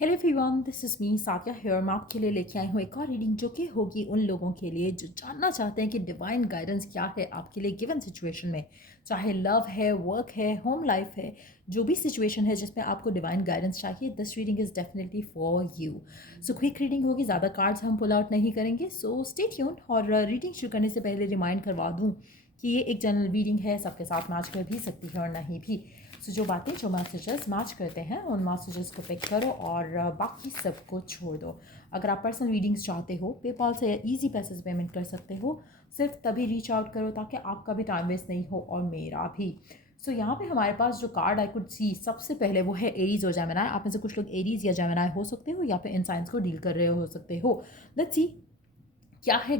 Hello everyone, this is me Sakia here. मैं आपके लिए लेके आई हूँ एक और रीडिंग जो कि होगी उन लोगों के लिए जो जानना चाहते हैं कि डिवाइन गाइडेंस क्या है आपके लिए गिवन सिचुएशन में। चाहे लव है, वर्क है, होम लाइफ है, जो भी सिचुएशन है जिसमें आपको डिवाइन गाइडेंस चाहिए, this reading is definitely for you. So quick reading होगी, ज़्यादा कार्ड्स हम पुल आउट नहीं करेंगे। So stay tune. और रीडिंग शुरू करने से पहले रिमाइंड करवा दूँ कि ये एक जनरल रीडिंग है, सबके साथ मैच कर भी सकती है और नहीं भी। सो जो बातें, जो मैसेजेस मैच करते हैं उन मैसेजेस को पिक करो और बाकी सबको छोड़ दो। अगर आप पर्सनल रीडिंग्स चाहते हो, पेपाल से ईजी पैसेज पेमेंट कर सकते हो। सिर्फ तभी रीच आउट करो ताकि आपका भी टाइम वेस्ट नहीं हो और मेरा भी। सो यहाँ पे हमारे पास जो कार्ड आई कुड सी सबसे पहले वो है एरीज और जेमिनाई। आप में से कुछ लोग एरीज या जेमिनाई हो सकते हो या फिर इन साइंस को डील कर रहे हो सकते हो। लेट्स सी क्या है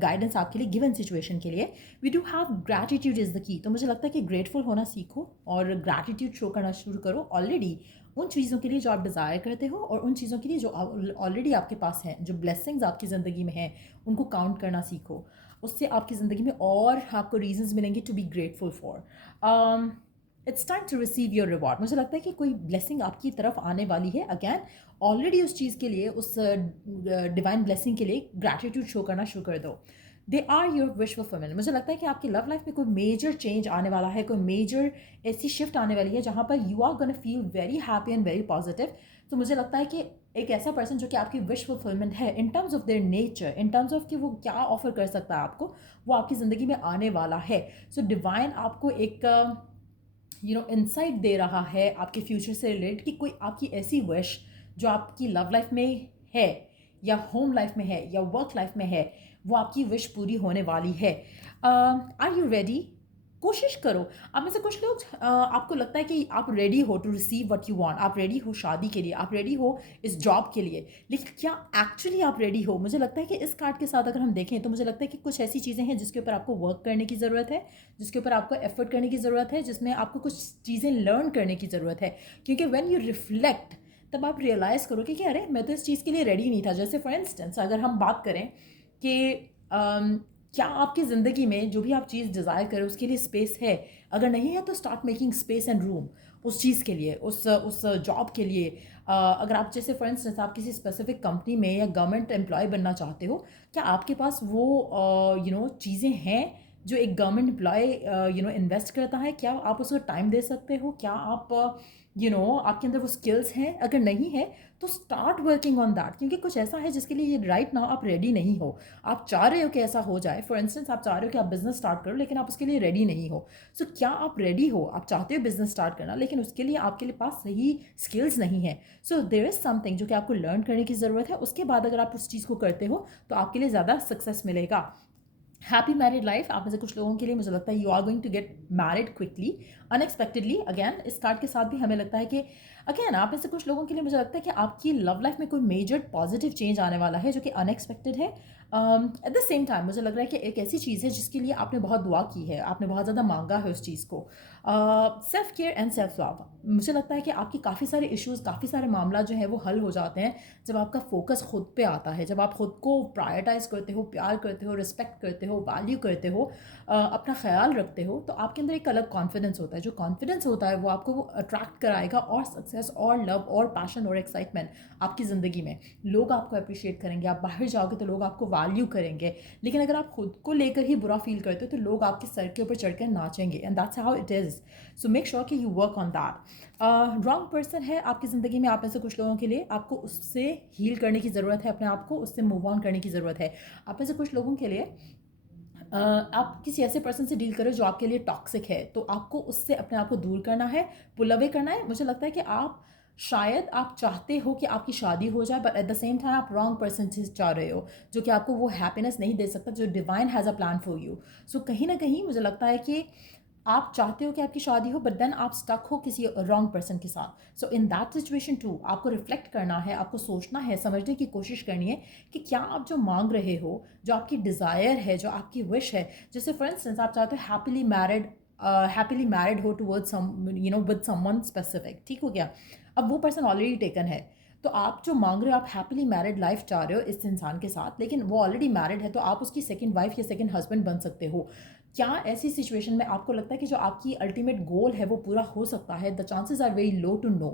गाइडेंस आपके लिए गिवन सिचुएशन के लिए। We do have gratitude is the key. तो मुझे लगता है कि ग्रेटफुल होना सीखो और ग्रैटिट्यूड शो करना शुरू करो ऑलरेडी उन चीज़ों के लिए जो आप डिज़ायर करते हो और उन चीज़ों के लिए जो ऑलरेडी आपके पास हैं, जो ब्लेसिंग्स आपकी ज़िंदगी में हैं, उनको काउंट करना सीखो। उससे आपकी ज़िंदगी में और आपको रीजंस मिलेंगे to be grateful for. It's time to receive your reward. मुझे लगता है कि कोई ब्लेसिंग आपकी तरफ आने वाली है। अगैन ऑलरेडी उस चीज़ के लिए, उस डिवाइन ब्लेसिंग के लिए ग्रैटिट्यूड शो करना शुरू कर दो। They are your wish fulfilment. मुझे लगता है कि आपकी लव लाइफ में कोई मेजर चेंज आने वाला है, कोई मेजर ऐसी शिफ्ट आने वाली है जहाँ पर you are gonna feel very happy and very positive. तो मुझे लगता है कि एक ऐसा पर्सन जो कि आपकी विश फुलफिलमेंट है in terms of their nature, in terms of कि वो क्या ऑफर कर सकता है आपको, वो आपकी ज़िंदगी में आने वाला है। सो डिवाइन आपको एक इंसाइट दे रहा है आपके फ्यूचर से रिलेटेड कि कोई आपकी ऐसी विश जो आपकी लव लाइफ में है या होम लाइफ में है या वर्क लाइफ में है, वो आपकी विश पूरी होने वाली है। Are you ready? कोशिश करो। आप में से कुछ लोग आपको लगता है कि आप रेडी हो to receive what you want, आप रेडी हो शादी के लिए, आप रेडी हो इस जॉब के लिए, लेकिन क्या एक्चुअली आप रेडी हो? मुझे लगता है कि इस कार्ड के साथ अगर हम देखें तो मुझे लगता है कि कुछ ऐसी चीज़ें हैं जिसके ऊपर आपको वर्क करने की ज़रूरत है, जिसके ऊपर आपको एफर्ट करने की ज़रूरत है, जिसमें आपको कुछ चीज़ें लर्न करने की ज़रूरत है। क्योंकि व्हेन यू रिफ्लेक्ट, तब आप रियलाइज़ करोगे कि अरे मैं तो इस चीज़ के लिए रेडी नहीं था। जैसे फॉर इंस्टेंस अगर हम बात करें कि क्या आपकी ज़िंदगी में जो भी आप चीज़ डिज़ायर करें उसके लिए स्पेस है? अगर नहीं है तो start making space and room उस चीज़ के लिए, उस जॉब के लिए। अगर आप जैसे फॉर इंस्टेंस आप किसी स्पेसिफिक कंपनी में या गवर्नमेंट एम्प्लॉय बनना चाहते हो, क्या आपके पास वो चीज़ें हैं जो एक गवर्नमेंट एम्प्लॉय इन्वेस्ट करता है? क्या आप उसको टाइम दे सकते हो? क्या आप आपके अंदर वो स्किल्स हैं? अगर नहीं है तो स्टार्ट वर्किंग ऑन दैट। क्योंकि कुछ ऐसा है जिसके लिए राइट नाउ आप रेडी नहीं हो। आप चाह रहे हो कि ऐसा हो जाए। फॉर इंस्टेंस आप चाह रहे हो कि आप बिजनेस स्टार्ट करो लेकिन आप उसके लिए रेडी नहीं हो। सो क्या आप रेडी हो? आप चाहते हो बिजनेस स्टार्ट करना लेकिन उसके लिए आपके लिए पास सही स्किल्स नहीं है। सो देयर इज़ समथिंग जो कि आपको लर्न करने की ज़रूरत है। उसके बाद अगर आप उस चीज़ को करते हो तो आपके लिए ज़्यादा सक्सेस मिलेगा। Happy married life. आप में से कुछ लोगों के लिए मुझे लगता है you are going to get married quickly, unexpectedly. Again इस कार्ड के साथ भी हमें लगता है कि अगैन आप में से कुछ लोगों के लिए मुझे लगता है कि आपकी लव लाइफ में कोई मेजर पॉजिटिव चेंज आने वाला है जो कि अनएक्सपेक्टेड है। एट द सेम टाइम मुझे लग रहा है कि एक ऐसी चीज़ है जिसके लिए आपने बहुत दुआ की है, आपने बहुत ज़्यादा मांगा है उस चीज़ को। Self care and self love. मुझे लगता है कि आपकी काफ़ी सारे इश्यूज़, काफ़ी सारे मामला जो है वो हल हो जाते हैं जब आपका फोकस खुद पे आता है, जब आप खुद को प्रायोरिटाइज करते हो, प्यार करते हो, रिस्पेक्ट करते हो, वैल्यू करते हो, अपना ख्याल रखते हो, तो आपके अंदर एक अलग कॉन्फिडेंस होता है। जो कॉन्फिडेंस होता है वो आपको अट्रैक्ट कराएगा और सक्सेस और लव और पैशन और एक्साइटमेंट आपकी ज़िंदगी में। लोग आपको अप्रिशिएट करेंगे, आप बाहर जाओगे तो लोग आपको वैल्यू करेंगे। लेकिन अगर आप खुद को लेकर ही बुरा फील करते हो तो लोग आपके सर के ऊपर चढ़कर नाचेंगे। And that's how it is. So make sure कि you work on that. Wrong person है आपकी ज़िंदगी में, आप में से कुछ लोगों के लिए आपको उससे हील करने की ज़रूरत है, अपने आप को उससे मूव ऑन करने की ज़रूरत है। आप में से कुछ लोगों के लिए आप किसी ऐसे पर्सन से डील करो जो आपके लिए टॉक्सिक है, तो आपको उससे अपने आप को दूर करना है, पुल अवे करना है। मुझे लगता है कि आप शायद आप चाहते हो कि आपकी शादी हो जाए but at the same time आप रॉन्ग पर्सन से चाह रहे हो जो कि आपको वो हैप्पीनेस नहीं दे सकता जो divine has a plan for you. So कहीं ना कहीं मुझे लगता है कि आप चाहते हो कि आपकी शादी हो बट देन आप स्टक हो किसी रॉन्ग पर्सन के साथ। सो इन दैट सिचुएशन टू आपको रिफ्लेक्ट करना है, आपको सोचना है, समझने की कोशिश करनी है कि क्या आप जो मांग रहे हो, जो आपकी डिज़ायर है, जो आपकी विश है, जैसे फॉर इंस्टेंस आप चाहते हो हैप्पीली मैरिड हो टुवर्ड्स विद समवन स्पेसिफिक, ठीक हो गया। अब वो पर्सन ऑलरेडी टेकन है, तो आप जो मांग रहे हो, आप हैप्पीली मैरिड लाइफ चाह रहे हो इस इंसान के साथ, लेकिन वो ऑलरेडी मैरिड है, तो आप उसकी सेकंड वाइफ या सेकंड हस्बैंड बन सकते हो। क्या ऐसी सिचुएशन में आपको लगता है कि जो आपकी अल्टीमेट गोल है वो पूरा हो सकता है? The chances are very low to no.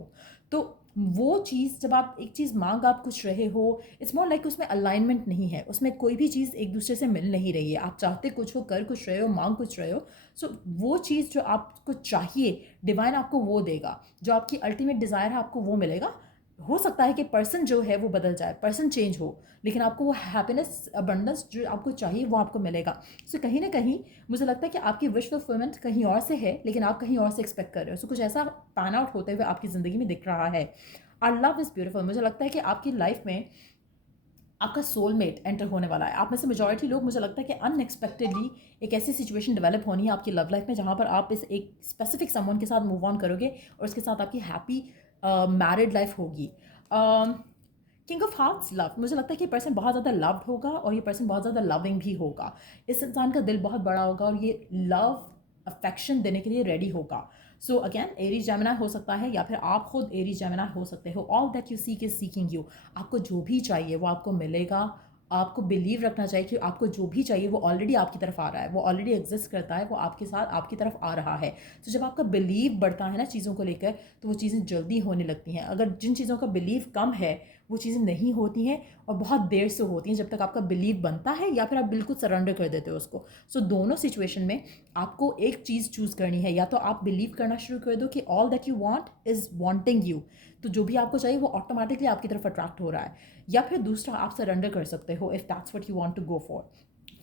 तो वो चीज़ जब आप एक चीज़ मांग आप कुछ रहे हो, इट्स मोर लाइक उसमें अलाइनमेंट नहीं है, उसमें कोई भी चीज़ एक दूसरे से मिल नहीं रही है, आप चाहते कुछ हो, कर कुछ रहे हो, मांग कुछ रहे हो। सो वो चीज़ जो आपको चाहिए, डिवाइन आपको वो देगा, जो आपकी अल्टीमेट डिज़ायर है आपको वो मिलेगा। हो सकता है कि पर्सन जो है वो बदल जाए, पर्सन चेंज हो, लेकिन आपको वो हैप्पीनेस, अबंडेंस जो आपको चाहिए वो आपको मिलेगा। सो कहीं ना कहीं मुझे लगता है कि आपकी विश फुलफिलमेंट कहीं और से है, लेकिन आप कहीं और से एक्सपेक्ट कर रहे हो। सो कुछ ऐसा पैन आउट होते हुए आपकी ज़िंदगी में दिख रहा है। Our love is beautiful. मुझे लगता है कि आपकी लाइफ में आपका सोलमेट एंटर होने वाला है। आप में से मेजॉरिटी लोग, मुझे लगता है कि अनएक्सपेक्टेडली एक ऐसी सिचुएशन डेवलप होनी है आपकी लव लाइफ में जहाँ पर आप इस एक स्पेसिफिक समवन के साथ मूव ऑन करोगे और उसके साथ आपकी हैप्पी मैरिड लाइफ होगी। किंग ऑफ हार्ट्स लव, मुझे लगता है कि ये पर्सन बहुत ज़्यादा लव्ड होगा और ये पर्सन बहुत ज़्यादा लविंग भी होगा। इस इंसान का दिल बहुत बड़ा होगा और ये लव अफेक्शन देने के लिए रेडी होगा। सो अगेन एरीज जेमिनी हो सकता है या फिर आप खुद एरीज जेमिनी हो सकते हो। All that you seek is seeking you. आपको जो भी चाहिए वो आपको मिलेगा। आपको बिलीव रखना चाहिए कि आपको जो भी चाहिए वो ऑलरेडी आपकी तरफ आ रहा है, वो ऑलरेडी एग्जिस्ट करता है, वो आपके साथ आपकी तरफ आ रहा है। तो जब आपका बिलीव बढ़ता है ना चीज़ों को लेकर, तो वो चीज़ें जल्दी होने लगती हैं। अगर जिन चीज़ों का बिलीव कम है वो चीज़ें नहीं होती हैं और बहुत देर से होती हैं, जब तक आपका बिलीव बनता है या फिर आप बिल्कुल सरेंडर कर देते हो उसको। सो दोनों सिचुएशन में आपको एक चीज़ चूज़ करनी है, या तो आप बिलीव करना शुरू कर दो कि all that you want is wanting you, तो जो भी आपको चाहिए वो ऑटोमेटिकली आपकी तरफ अट्रैक्ट हो रहा है। या फिर दूसरा, आप सरेंडर कर सकते हो if that's what you want to go for.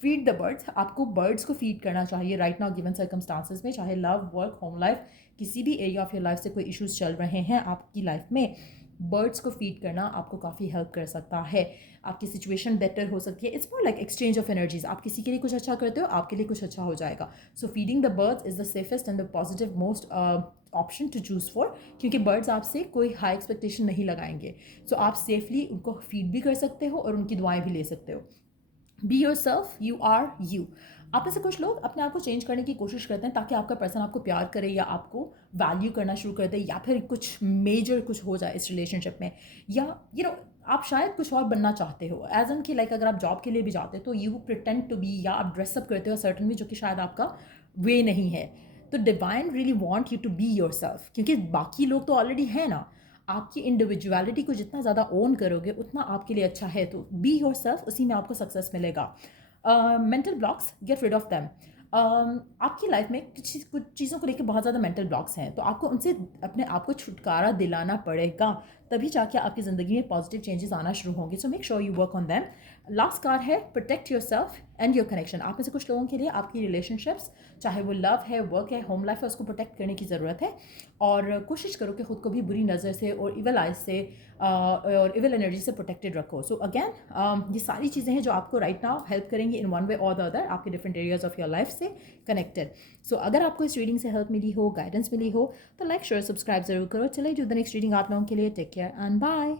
Feed the birds, आपको बर्ड्स को फीड करना चाहिए राइट नाउ गिवन सर्कमस्टांसेस में, चाहे लव, वर्क, होम लाइफ, किसी भी एरिया ऑफ योर लाइफ से कोई इश्यूज चल रहे हैं आपकी लाइफ में, बर्ड्स को फीड करना आपको काफ़ी हेल्प कर सकता है। आपकी सिचुएशन बेटर हो सकती है। It's more like exchange of energies. आप किसी के लिए कुछ अच्छा करते हो, आपके लिए कुछ अच्छा हो जाएगा। So feeding the birds is the safest and the positive most option to choose for, क्योंकि बर्ड्स आपसे कोई हाई एक्सपेक्टेशन नहीं लगाएंगे। सो आप सेफली उनको फीड भी कर सकते हो और उनकी दुआएं भी ले सकते हो। Be yourself, you are you. आप में से कुछ लोग अपने आप को चेंज करने की कोशिश करते हैं ताकि आपका पर्सन आपको प्यार करे या आपको वैल्यू करना शुरू कर दे, या फिर कुछ मेजर कुछ हो जाए इस रिलेशनशिप में, या आप शायद कुछ और बनना चाहते हो। एज एन कि लाइक अगर आप जॉब के लिए भी जाते हो तो यू प्रिटेंड टू बी, या आप ड्रेसअप करते हो सर्टन वे जो कि शायद आपका वे नहीं है। तो divine really want you to be yourself, क्योंकि बाकी लोग तो ऑलरेडी है ना। आपकी इंडिविजुअलिटी को जितना ज़्यादा ओन करोगे उतना आपके लिए अच्छा है। तो बी योर सेल्फ, उसी में आपको सक्सेस मिलेगा। Mental blocks, get rid of them. आपकी लाइफ में कुछ चीज़ों को लेकर बहुत ज़्यादा मेंटल ब्लॉक्स हैं, तो आपको उनसे अपने आप को छुटकारा दिलाना पड़ेगा, तभी जाके आपकी ज़िंदगी में पॉजिटिव चेंजेस आना शुरू होंगे। So make sure you work on them. Last card है protect yourself and your connection. आप में से कुछ लोगों के लिए आपकी रिलेशनशिप्स, चाहे वो लव है, वर्क है, होम लाइफ है, उसको प्रोटेक्ट करने की ज़रूरत है। और कोशिश करो कि खुद को भी बुरी नज़र से और इवल आइज से और इवल एनर्जी से प्रोटेक्टेड रखो। सो अगैन ये सारी चीज़ें हैं जो आपको राइट नाउ हेल्प करेंगी इन वन वे और द अदर, आपके different areas of your life से कनेक्टेड। सो अगर आपको इस रीडिंग से हेल्प मिली हो, गाइडेंस मिली हो, तो लाइक शेयर सब्सक्राइब जरूर करो। चलिए जो द नेक्स्ट रीडिंग आप लोगों के लिए। Take care and bye.